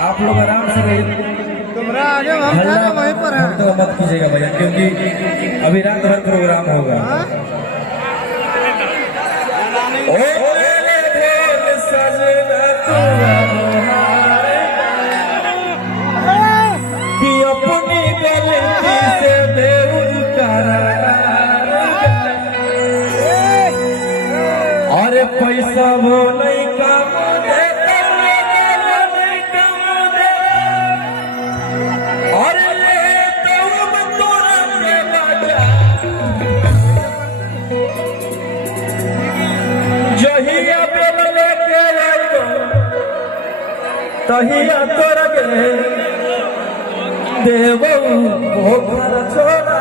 आप लोग आराम से हल्ला वहीं पर है तो मत कीजिएगा भैया, क्योंकि अभी रात भर प्रोग्राम होगा। अरे पैसा वो नहीं काम देता, अरे ले तो तोरा के बाजा जहिया बेल लेके आइबो तहिया तोरा के देवो वो घर छोड़ा।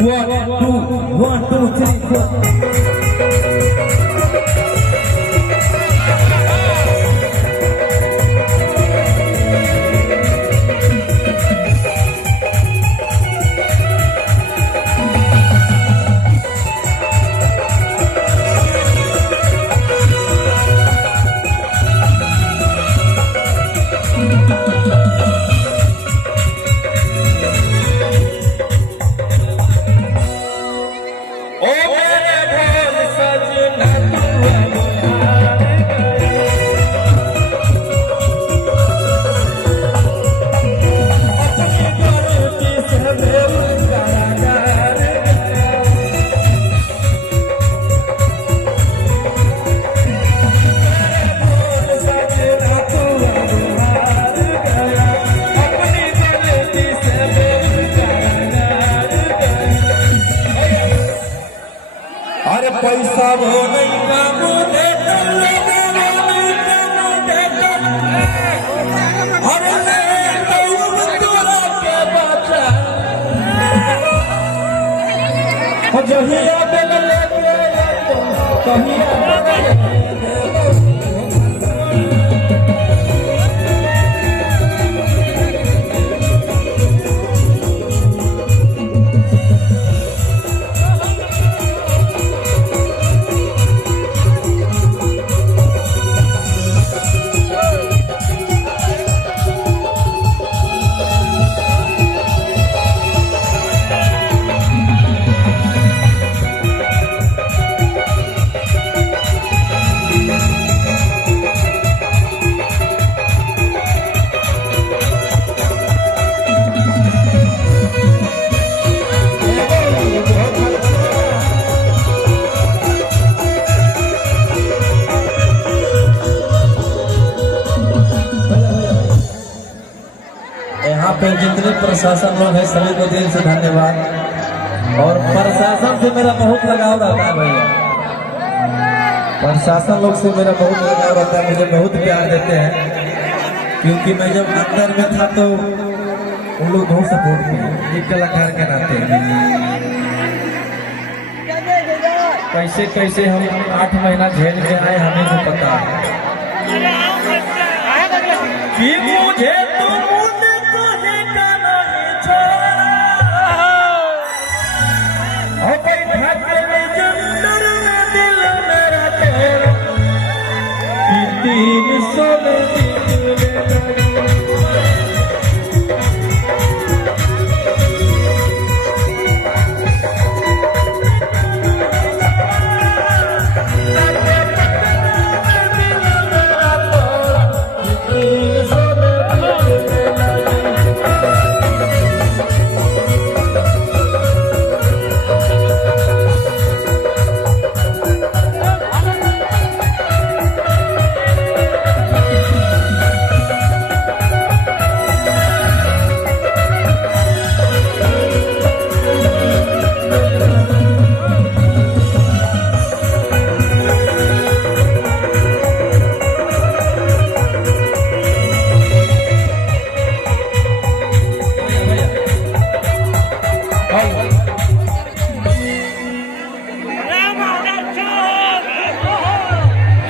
1 2 3 4 पैसा वो नहीं काम देता, अरे ले तो तोरा के बाजा जहिया बेल लेके आइबो तहिया यहाँ पे जितने प्रशासन लोग हैं सभी को दिल से धन्यवाद। और प्रशासन से मेरा बहुत लगाव रहता है भैया, प्रशासन लोग से मेरा बहुत लगाव रहता है, मुझे बहुत प्यार देते हैं, क्योंकि मैं जब अंदर में था तो उन लोग बहुत सपोर्ट किए एक कलाकार के नाते। कैसे कैसे हम 8 महीना झेल के आए हमें तो पता है कि मुझे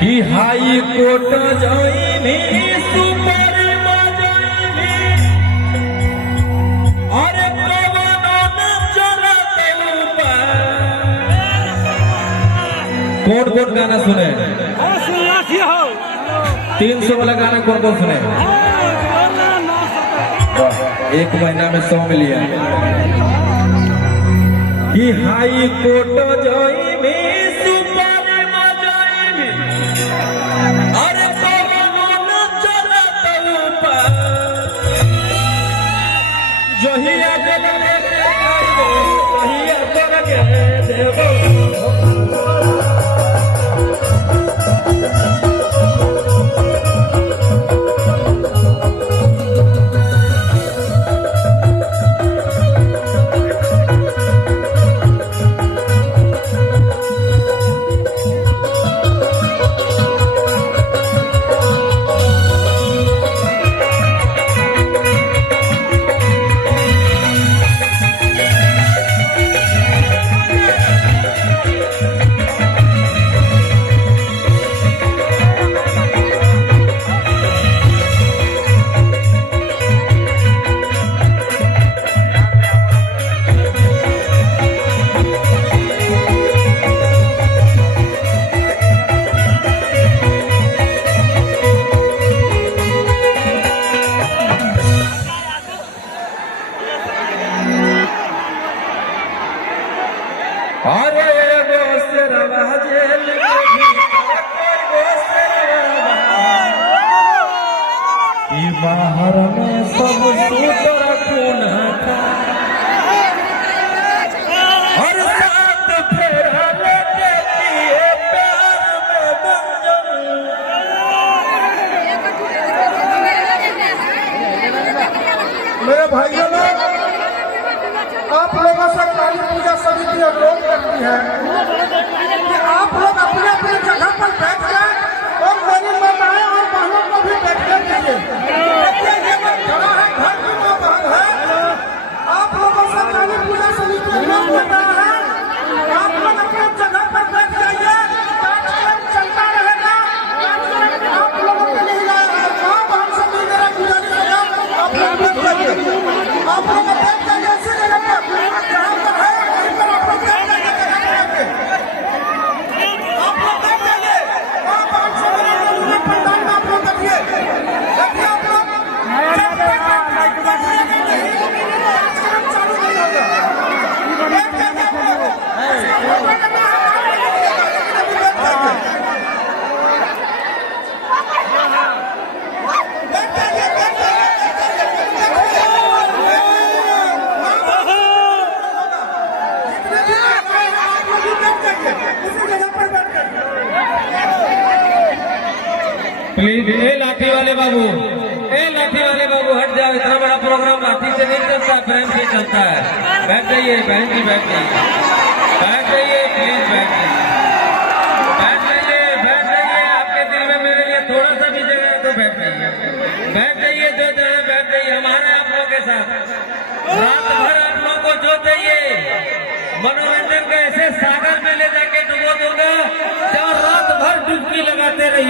कि हाई कोर्ट जाइनी सुपर जाइनी अरे कवनो न चलत ऊपर कौन कौन गाना सुने? 300 वाला गाना कौन कौन सुने? एक महीना में 100 मिलियन। कि हाई कोर्ट जोई में सुपर मजाई में अरे कौन चलत ऊपर जहिया जलने जहिया करके देवो। बाहर में सब सूतर खूना था और साथ फेरा लेके पिए प्यार में बंजन। मेरे भाइयों लोग, आप लोगों से काली पूजा समिति अनुरोध करती है कि आप लोग अपने अपने जगह पर बैठ जाए और मेरी माताएं और बहनों को भी बैठने दीजिए। देखिए ये लोग खड़ा है, घर की माँ बहन है। आप लोगों से काली पूजा समिति अनुरोध कर रहा है, आप लोग अपने जगह पर बैठ जाइए। कार्यक्रम चलता रहेगा, कार्यक्रम आप लोगों के लिए लाया है। माँ बहन से भी मेरा गुजारिश है, आप लोग बैठ जाइए। आप लोग बैठ जाइए इसी जगह पर जहाँ पर है, वहीं पर आप लोग बैठ जाइए। आप लोग बैठ जाइए, माँ बहन से मेरी पंडाल में आप लोग बैठिए। देखिए आप लोग कार्यक्रम चालू नहीं होगा। बैठ जाइए आप लोग। प्लीज ए लाठी वाले बाबू, ए लाठी वाले बाबू हट जाओ। इतना बड़ा प्रोग्राम लाठी से नहीं चलता, प्रेम से चलता है। बैठ जाइए बहन जी, बैठ जाइए, बैठ जाइए, प्लीज बैठ जाइए, बैठ जाइए, बैठ जाइए। आपके दिल में मेरे लिए थोड़ा सा भी जगह है तो बैठ जाइए, बैठ जाइए, जो जगह बैठ जाइए। हमारा आप लोगों के साथ रात भर आप लोगों को जो चाहिए मनोरंजन का ऐसे सागर में ले जाके डुबो दूंगा, जब रात भर डुबकी लगाते रहिए।